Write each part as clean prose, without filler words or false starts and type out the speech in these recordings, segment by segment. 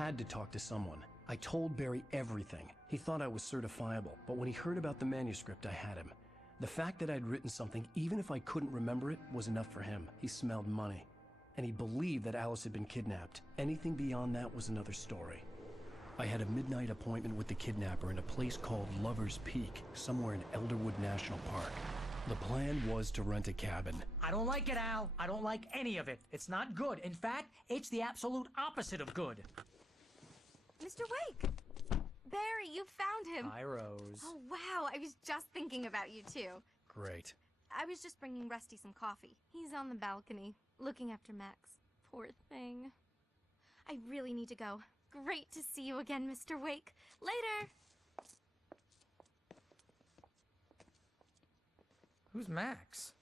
had to talk to someone. I told Barry everything. He thought I was certifiable, but when he heard about the manuscript, I had him. The fact that I'd written something, even if I couldn't remember it, was enough for him. He smelled money. And he believed that Alice had been kidnapped. Anything beyond that was another story. I had a midnight appointment with the kidnapper in a place called Laver's Pik, somewhere in Elderwood National Park. The plan was to rent a cabin. I don't like it, Al. I don't like any of it. It's not good. In fact, it's the absolute opposite of good. Mr. Wake! Barry, you found him! Hi, Rose. Oh, wow. I was just thinking about you, too. Great. I was just bringing Rusty some coffee. He's on the balcony, looking after Max. Poor thing. I really need to go. Great to see you again, Mr. Wake. Later! Who's Max?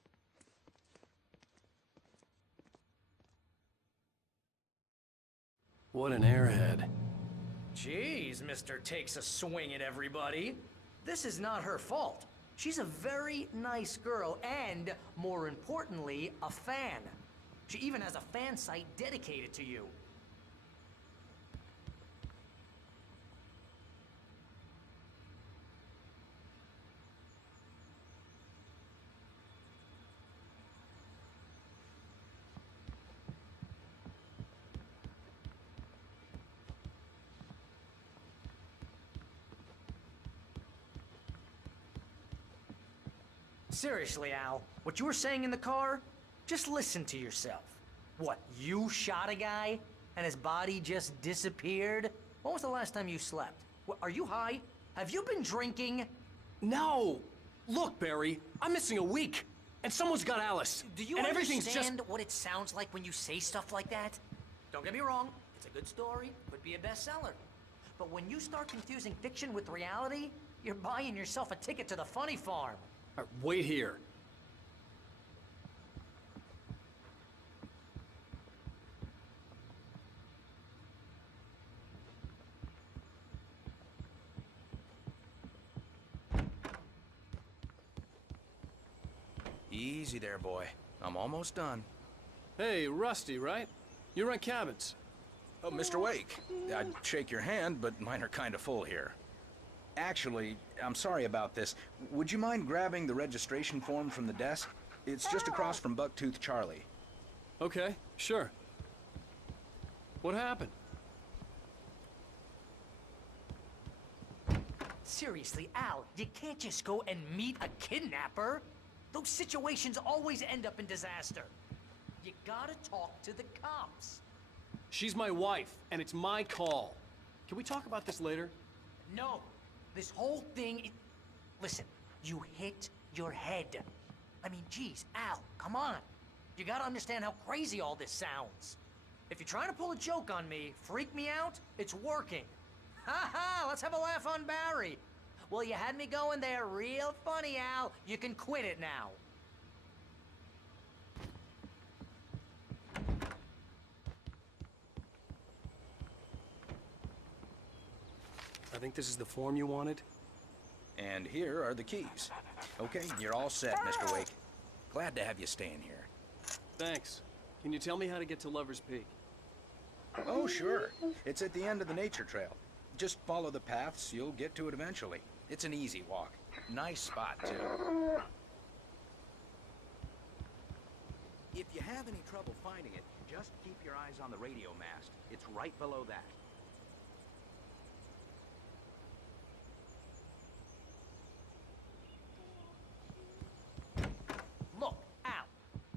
What an airhead. Jeez, Mr. Takes a swing at everybody. This is not her fault. She's a very nice girl and, more importantly, a fan. She even has a fan site dedicated to you. Seriously, Al, what you were saying in the car, just listen to yourself. What, you shot a guy and his body just disappeared? When was the last time you slept? What, are you high? Have you been drinking? No! Look, Barry, I'm missing a week, and someone's got Alice. Do you understand what it sounds like when you say stuff like that? Don't get me wrong, it's a good story, could be a bestseller. But when you start confusing fiction with reality, you're buying yourself a ticket to the funny farm. Wait here. Easy there, boy. I'm almost done. Hey, Rusty, right? You rent cabins. Oh, Mr. Wake. I'd shake your hand, but mine are kind of full here. Actually, I'm sorry about this. Would you mind grabbing the registration form from the desk? It's just across from Bucktooth Charlie. Okay, sure. What happened? Seriously, Al, you can't just go and meet a kidnapper. Those situations always end up in disaster. You gotta talk to the cops. She's my wife, and it's my call. Can we talk about this later? No. This whole thing, listen, you hit your head. I mean, geez, Al, come on. You gotta understand how crazy all this sounds. If you're trying to pull a joke on me, freak me out, it's working. Ha ha, let's have a laugh on Barry. Well, you had me going there real funny, Al. You can quit it now. I think this is the form you wanted. And here are the keys. Okay, you're all set, Mr. Wake. Glad to have you staying here. Thanks. Can you tell me how to get to Lover's Peak? Oh, sure. It's at the end of the nature trail. Just follow the paths, you'll get to it eventually. It's an easy walk. Nice spot, too. If you have any trouble finding it, just keep your eyes on the radio mast. It's right below that. Look, Al,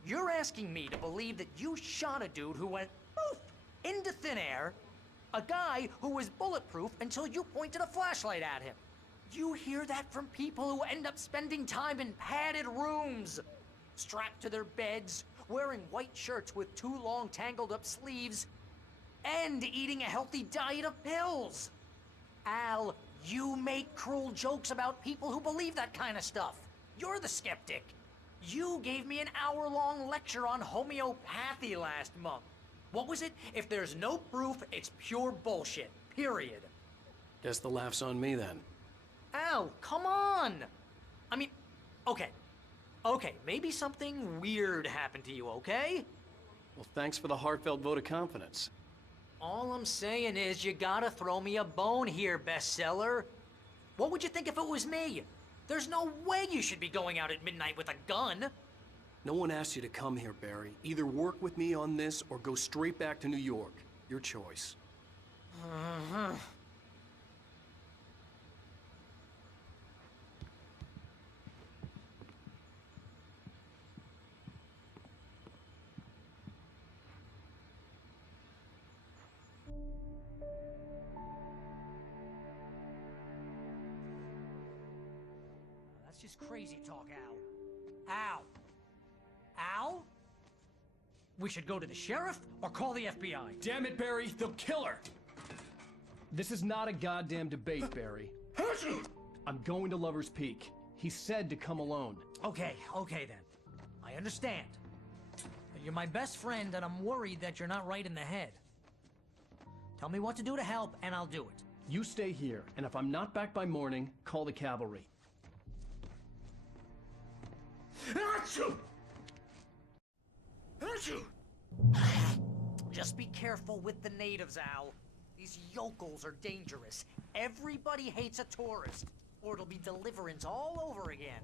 you're asking me to believe that you shot a dude who went poof into thin air, a guy who was bulletproof until you pointed a flashlight at him. You hear that from people who end up spending time in padded rooms, strapped to their beds, wearing white shirts with too long tangled up sleeves, and eating a healthy diet of pills. Al, you make cruel jokes about people who believe that kind of stuff. You're the skeptic. You gave me an hour-long lecture on homeopathy last month. What was it? If there's no proof, it's pure bullshit. Period. Guess the laugh's on me then. Al, come on! I mean, okay. Okay, maybe something weird happened to you, okay? Well, thanks for the heartfelt vote of confidence. All I'm saying is you gotta throw me a bone here, bestseller. What would you think if it was me? There's no way you should be going out at midnight with a gun. No one asked you to come here, Barry. Either work with me on this or go straight back to New York. Your choice. That's just crazy talk, Al. Al! Al? We should go to the sheriff or call the FBI. Damn it, Barry, they'll kill her! This is not a goddamn debate, Barry. I'm going to Lover's Peak. He said to come alone. Okay then. I understand. But you're my best friend and I'm worried that you're not right in the head. Tell me what to do to help and I'll do it. You stay here, and if I'm not back by morning, call the cavalry. Just be careful with the natives, Al. These yokels are dangerous. Everybody hates a tourist, or it'll be Deliverance all over again.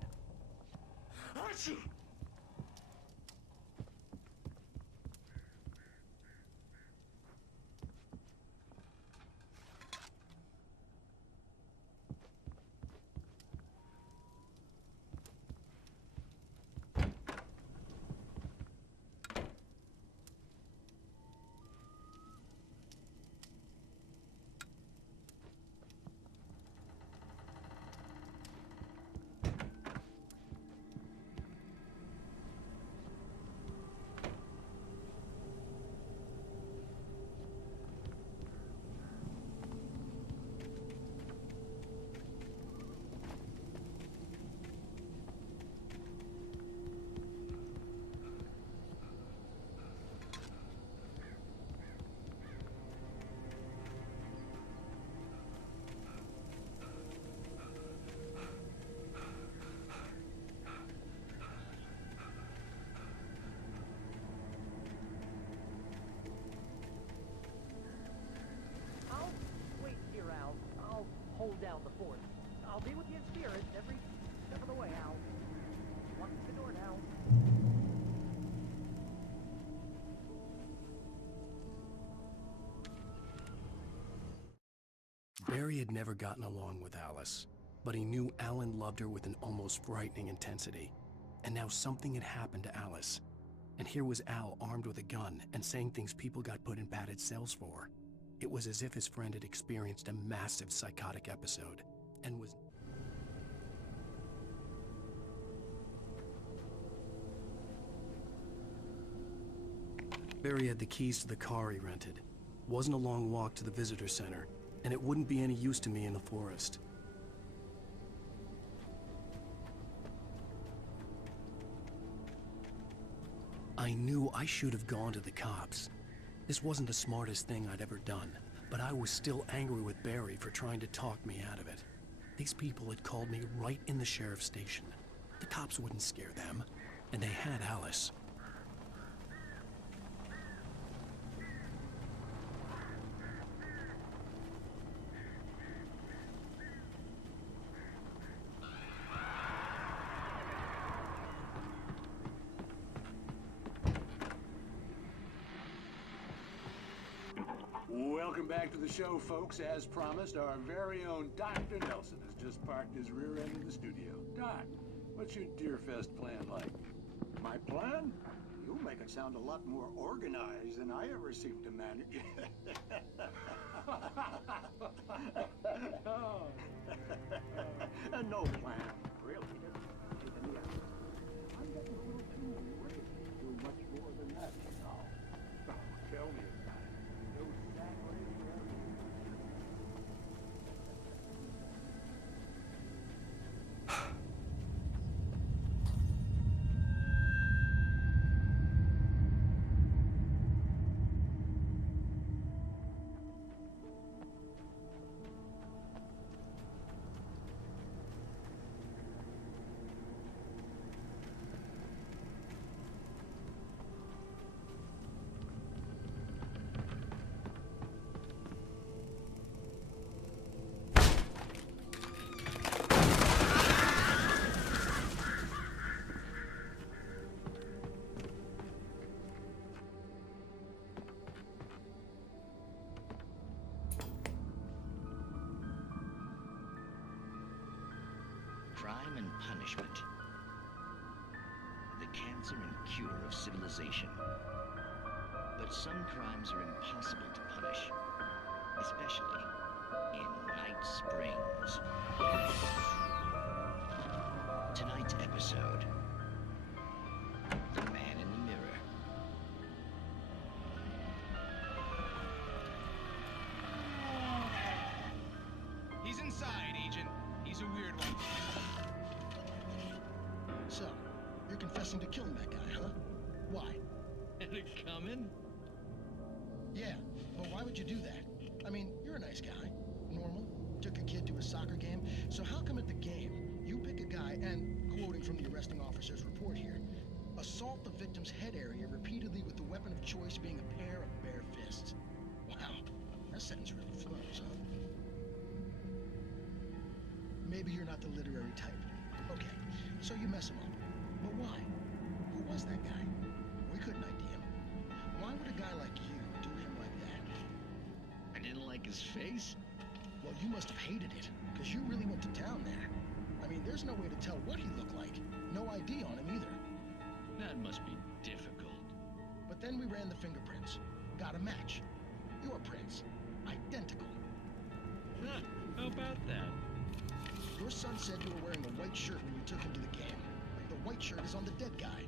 Hold down the fort. I'll be with you in spirit every step of the way, Al. Walk through the door now. Barry had never gotten along with Alice, but he knew Alan loved her with an almost frightening intensity. And now something had happened to Alice. And here was Al armed with a gun and saying things people got put in padded cells for. It was as if his friend had experienced a massive psychotic episode and was... Barry had the keys to the car he rented. Wasn't a long walk to the visitor center, and it wouldn't be any use to me in the forest. I knew I should have gone to the cops. This wasn't the smartest thing I'd ever done, but I was still angry with Barry for trying to talk me out of it. These people had called me right in the sheriff's station. The cops wouldn't scare them, and they had Alice. Welcome back to the show, folks. As promised, our very own Dr. Nelson has just parked his rear end in the studio. Doc, what's your Deerfest plan like? My plan? You make it sound a lot more organized than I ever seem to manage. No plan, really. I'm getting a little too rich to do much more than that, you know. Oh, tell me about it. Those sacrilege punishment. The cancer and cure of civilization. But some crimes are impossible to punish, especially in Night Springs. Tonight's episode, The Man in the Mirror. He's inside, Agent. He's a weird one. So, you're confessing to killing that guy, huh? Why? Had it coming? Yeah, but why would you do that? I mean, you're a nice guy. Normal. Took a kid to a soccer game. So how come at the game, you pick a guy and, quoting from the arresting officer's report here, assault the victim's head area repeatedly with the weapon of choice being a pair of bare fists? Wow, that sentence really flows, huh? Maybe you're not the literary type. Okay, so you mess him up. But why? Who was that guy? We couldn't ID him. Why would a guy like you do him like that? I didn't like his face? Well, you must have hated it, because you really went to town there. I mean, there's no way to tell what he looked like. No ID on him either. That must be difficult. But then we ran the fingerprints. Got a match. Your prints. Identical. Huh, how about that? Your son said you were wearing a white shirt when you took him to the game. The white shirt is on the dead guy.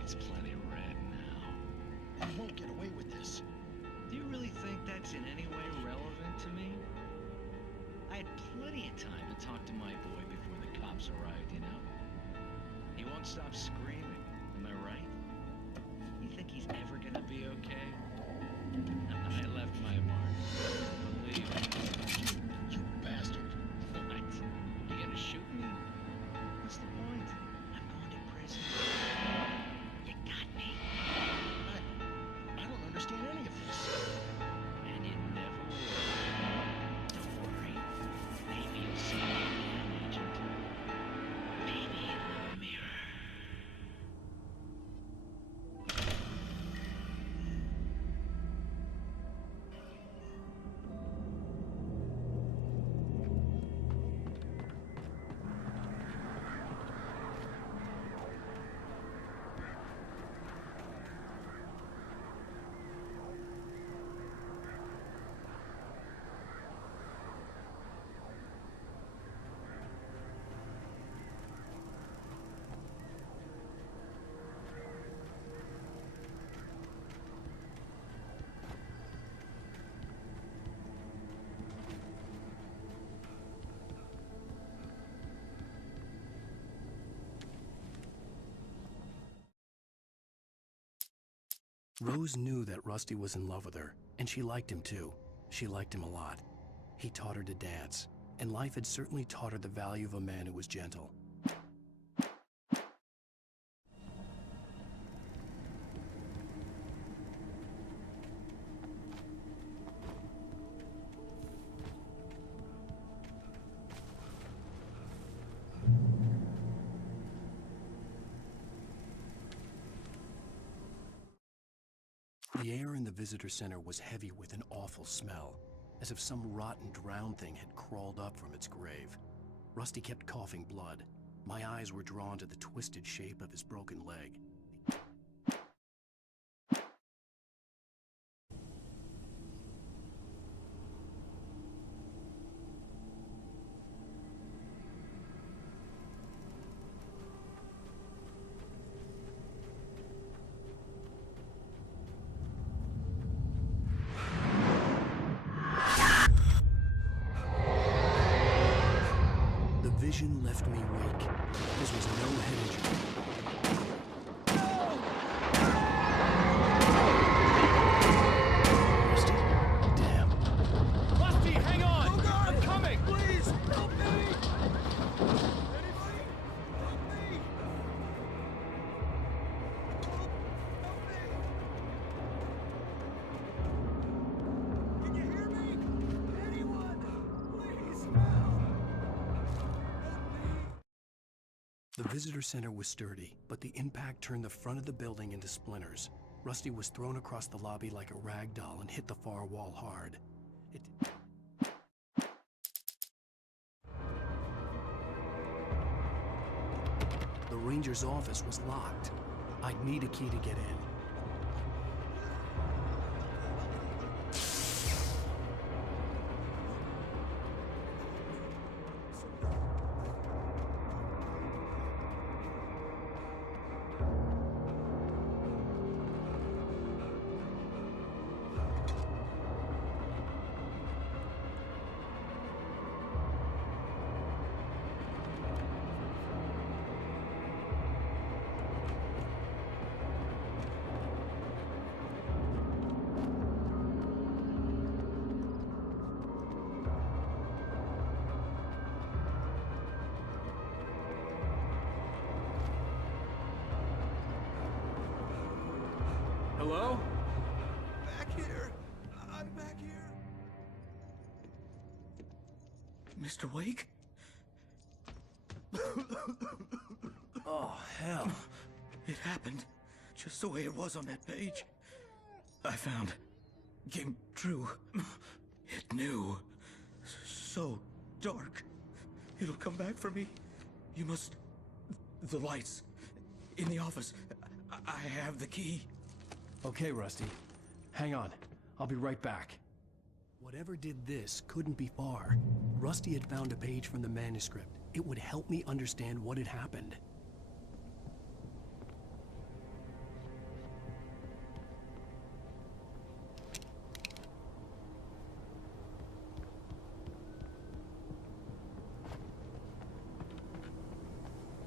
It's plenty red now. You won't get away with this. Do you really think that's in any way relevant to me? I had plenty of time to talk to my boy before the cops arrived, you know? He won't stop screaming, am I right? You think he's ever gonna be okay? I left my mark. Believe me. You bastard. What? You gonna shoot me? What's the point? I'm going to prison. You got me. I don't understand any of this. And you never will. Don't worry. Maybe you'll see me again, Agent. Maybe in the mirror. Rose knew that Rusty was in love with her, and she liked him too. She liked him a lot. He taught her to dance, and life had certainly taught her the value of a man who was gentle. The air in the visitor center was heavy with an awful smell, as if some rotten drowned thing had crawled up from its grave. Rusty kept coughing blood. My eyes were drawn to the twisted shape of his broken leg. Vision left me weak. This was no head injury. Rusty? Damn. Rusty, hang on! Oh God! I'm coming! Please, help me! Anybody? Help me! Help me! Can you hear me? Anyone? Please, help! The visitor center was sturdy, but the impact turned the front of the building into splinters. Rusty was thrown across the lobby like a rag doll and hit the far wall hard. ranger's office was locked. I'd need a key to get in. Hello? Back here. I'm back here. Mr. Wake? Oh, hell. It happened just the way it was on that page. I found. Came true. It knew. So dark. It'll come back for me. You must... The lights. In the office. I have the key. Okay, Rusty. Hang on. I'll be right back. Whatever did this couldn't be far. Rusty had found a page from the manuscript. It would help me understand what had happened.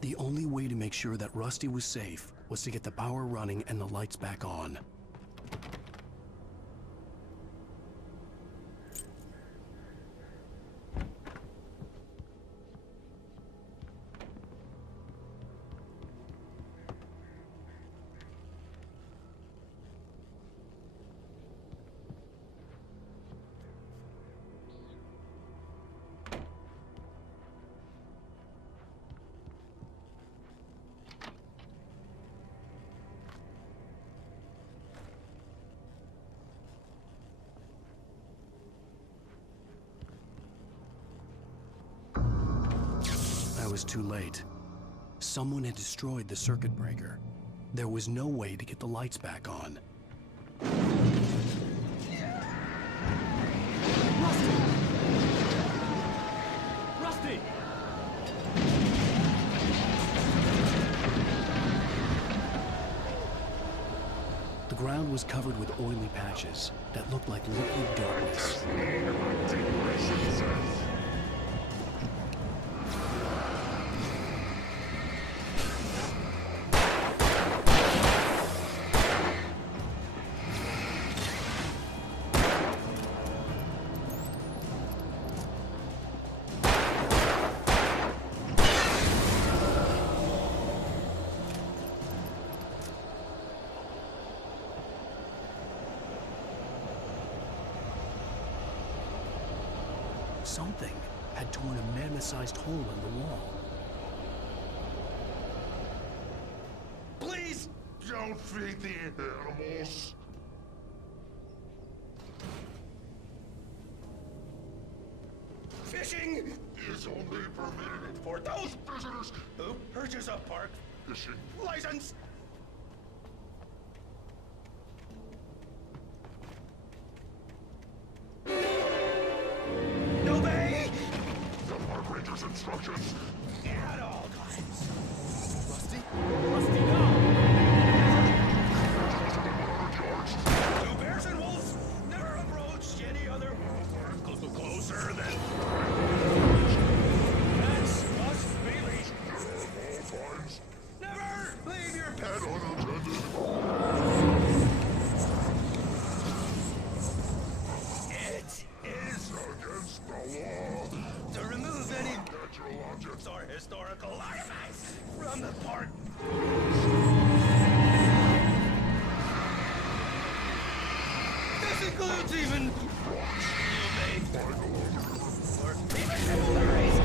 The only way to make sure that Rusty was safe was to get the power running and the lights back on. I was too late. Someone had destroyed the circuit breaker. There was no way to get the lights back on. Rusty! The ground was covered with oily patches that looked like liquid darkness. Something had torn a mammoth-sized hole in the wall. Please don't feed the animals. Fishing is only permitted for those visitors who purchase a park fishing license. Obey the park ranger's instructions at all times. Rusty? Rusty, no! Two bears and wolves never approached any other closer than... That's must be leashed. Never leave your pet unattended. It is against the law to remove any natural objects or historical artifacts from the park. This includes even or even cemeteries.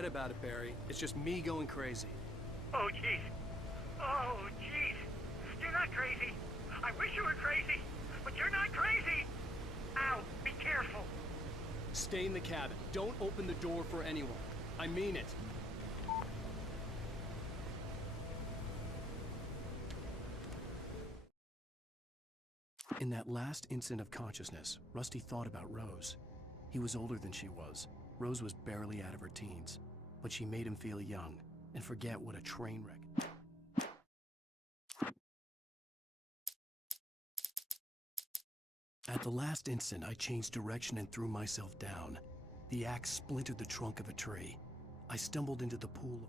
Forget about it, Barry. It's just me going crazy. Oh, jeez. Oh, jeez. You're not crazy. I wish you were crazy, but you're not crazy. Ow, be careful. Stay in the cabin. Don't open the door for anyone. I mean it. In that last instant of consciousness, Rusty thought about Rose. He was older than she was. Rose was barely out of her teens, but she made him feel young and forget what a train wreck. At the last instant, I changed direction and threw myself down. The axe splintered the trunk of a tree. I stumbled into the pool.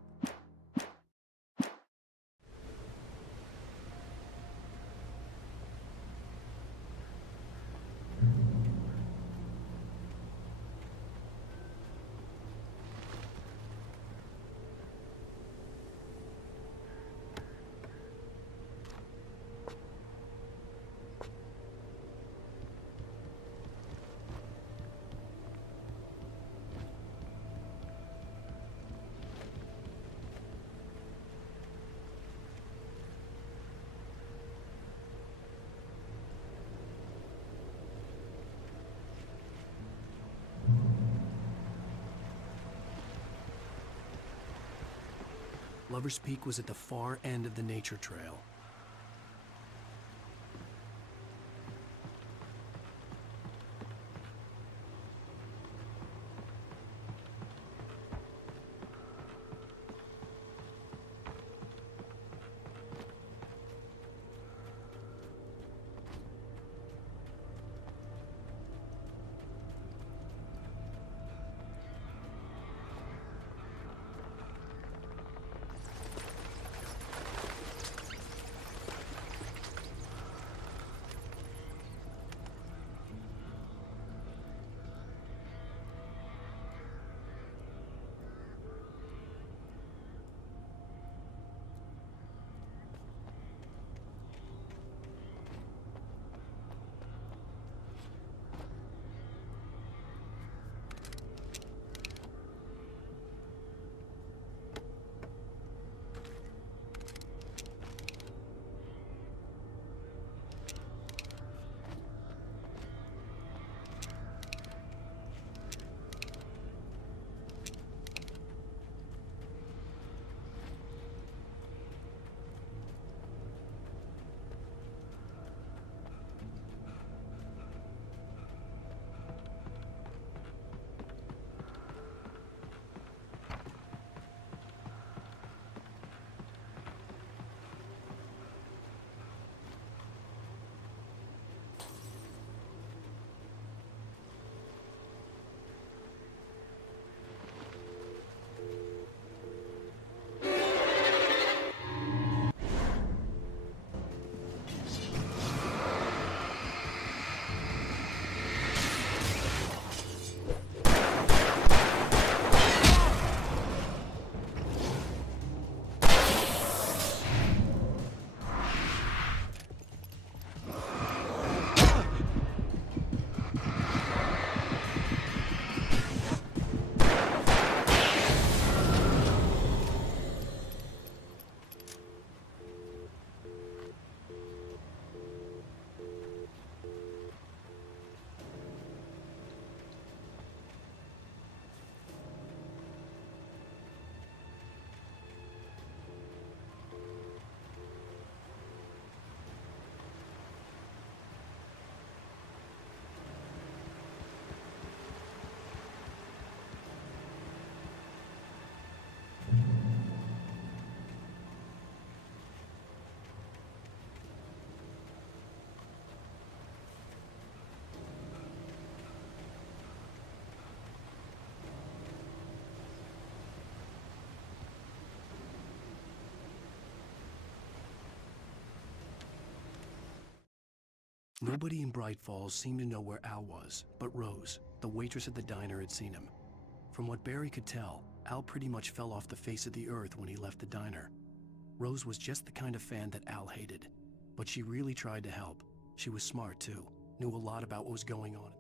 Lover's Peak was at the far end of the nature trail. Nobody in Bright Falls seemed to know where Al was, but Rose, the waitress at the diner, had seen him. From what Barry could tell, Al pretty much fell off the face of the earth when he left the diner. Rose was just the kind of fan that Al hated, but she really tried to help. She was smart too, knew a lot about what was going on.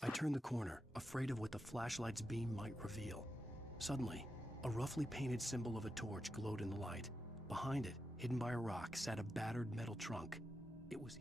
I turned the corner, afraid of what the flashlight's beam might reveal. Suddenly, a roughly painted symbol of a torch glowed in the light. Behind it, hidden by a rock, sat a battered metal trunk. It was...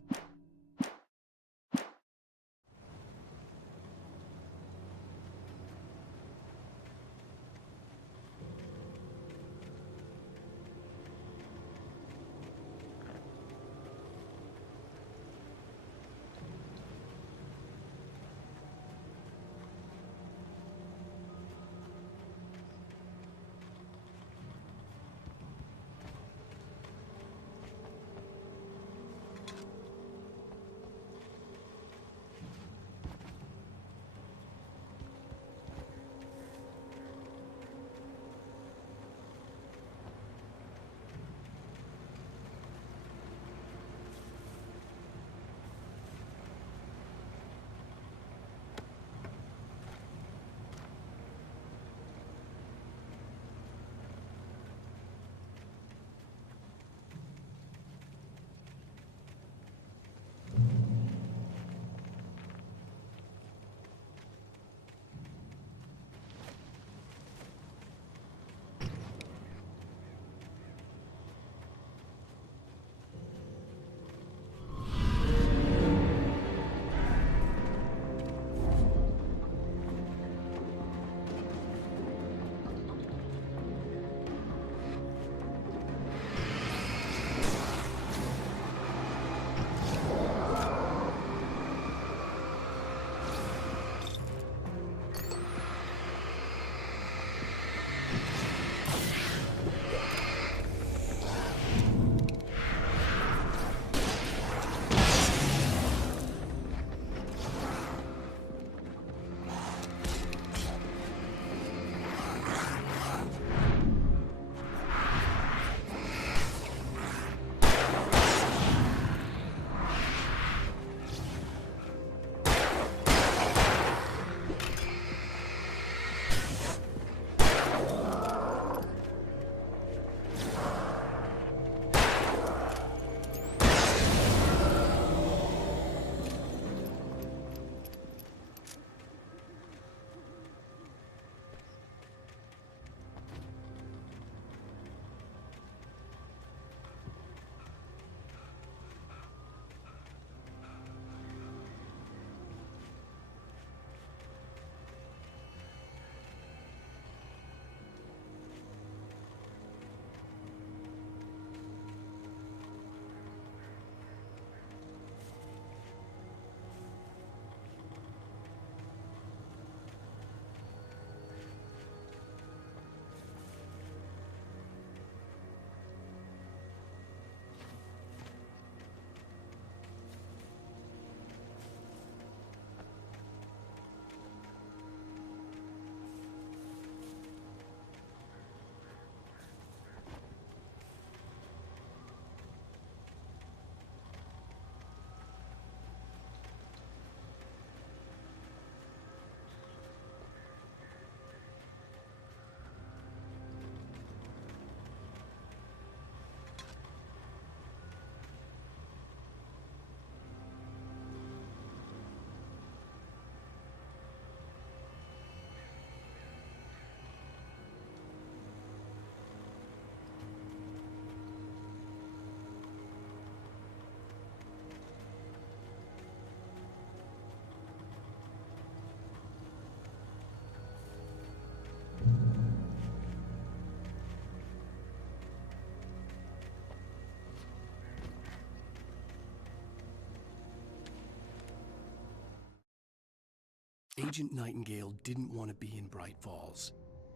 Agent Nightingale didn't want to be in Bright Falls.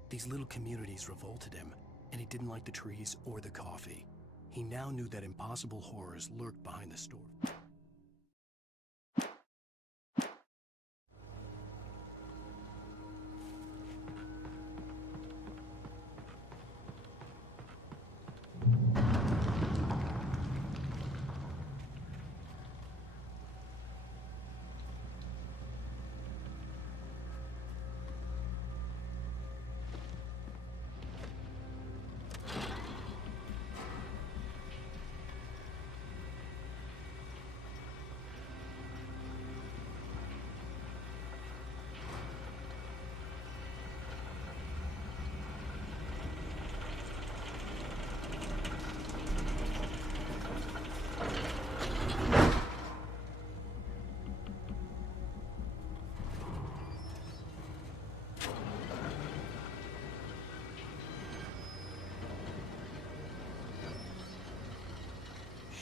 These little communities revolted him, and he didn't like the trees or the coffee. He now knew that impossible horrors lurked behind the store.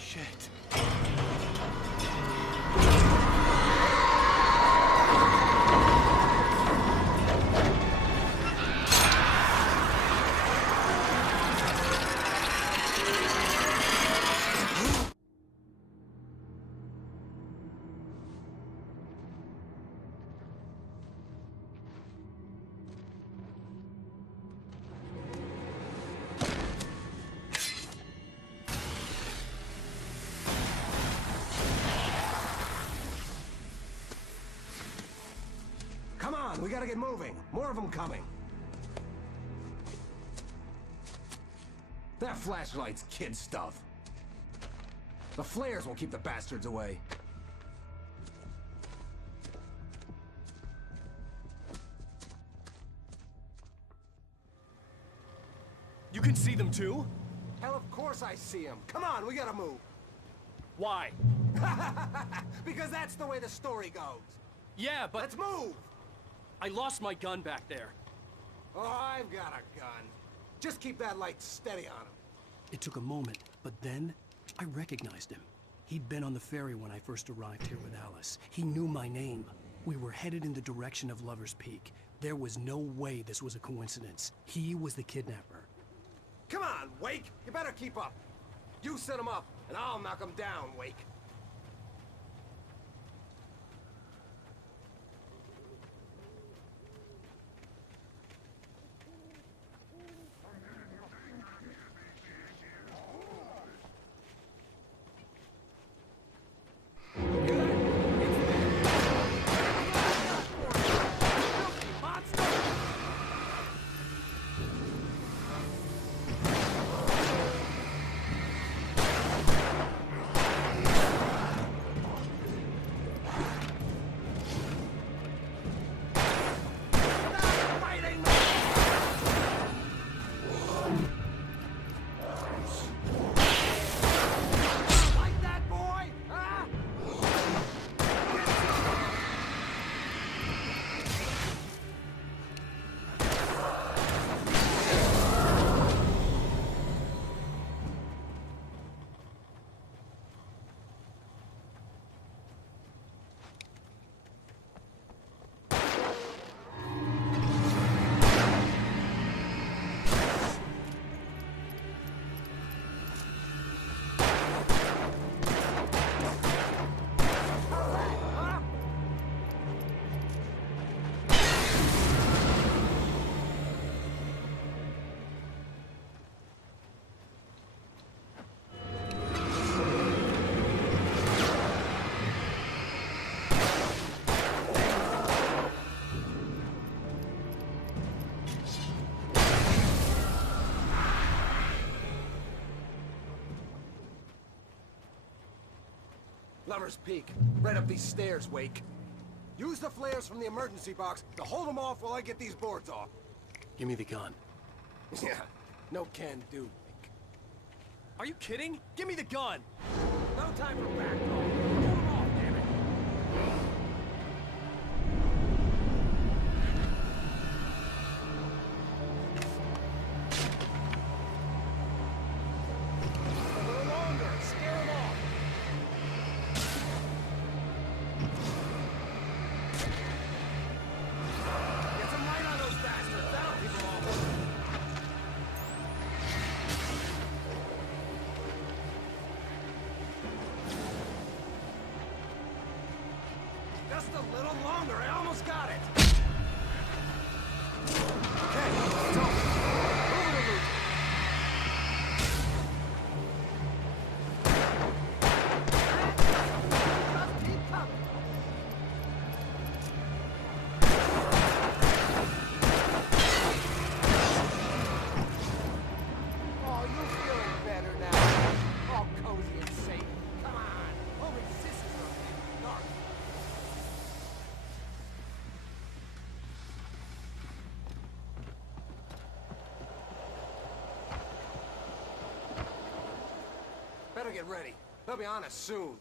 Shit. Come on, we gotta get moving. More of them coming. That flashlight's kid stuff. The flares will keep the bastards away. You can see them too? Hell, of course I see them. Come on, we gotta move. Why? Because that's the way the story goes. Yeah, but Let's move! I lost my gun back there. Oh, I've got a gun. Just keep that light steady on him. It took a moment, but then I recognized him. He'd been on the ferry when I first arrived here with Alice. He knew my name. We were headed in the direction of Lover's Peak. There was no way this was a coincidence. He was the kidnapper. Come on, Wake! You better keep up. You set him up, and I'll knock him down, Wake. Lover's Peak. Right up these stairs, Wake. Use the flares from the emergency box to hold them off while I get these boards off. Give me the gun. Yeah, no can do, Wake. Are you kidding? Give me the gun! No time for back talk. Hold them off, damn it. A little longer. Scare them off. Get some light on those bastards. That'll keep them off. Just a little longer. I almost got it. Okay, it's over. Over the loop. Just keep coming. Oh, you're feeling better now. All cozy and safe. Come on. Only sissies are in the dark. Better get ready. They'll be on us soon.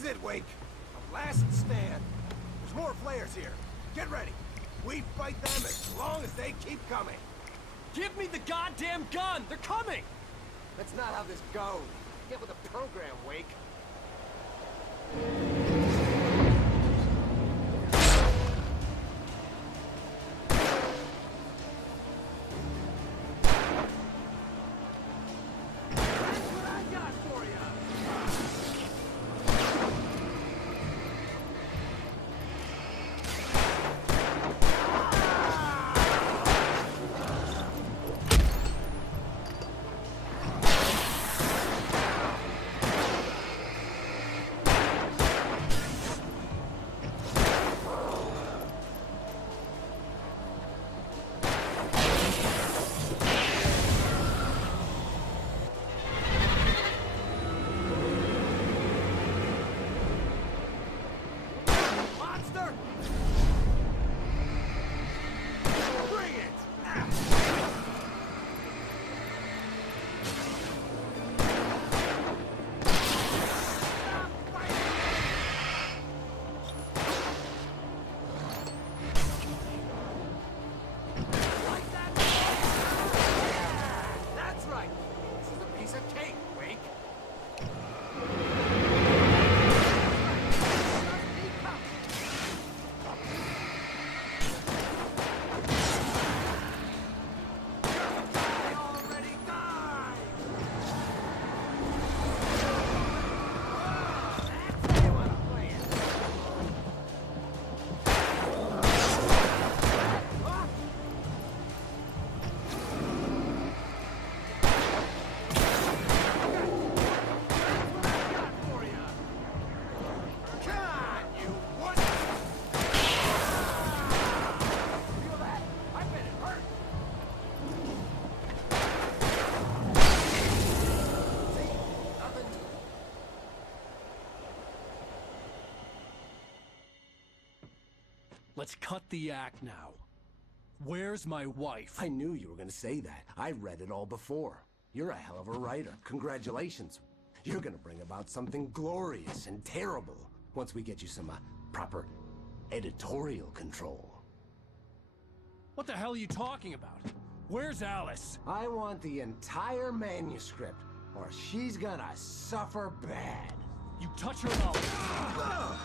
is it, Wake. A last stand. There's more flares here. Get ready. We fight them as long as they keep coming. Give me the goddamn gun! They're coming! That's not how this goes. Get with the program, Wake. Let's cut the act now. Where's my wife? I knew you were gonna say that. I read it all before. You're a hell of a writer. Congratulations. You're gonna bring about something glorious and terrible once we get you some proper editorial control. What the hell are you talking about? Where's Alice? I want the entire manuscript, or she's gonna suffer bad. You touch her and I'll...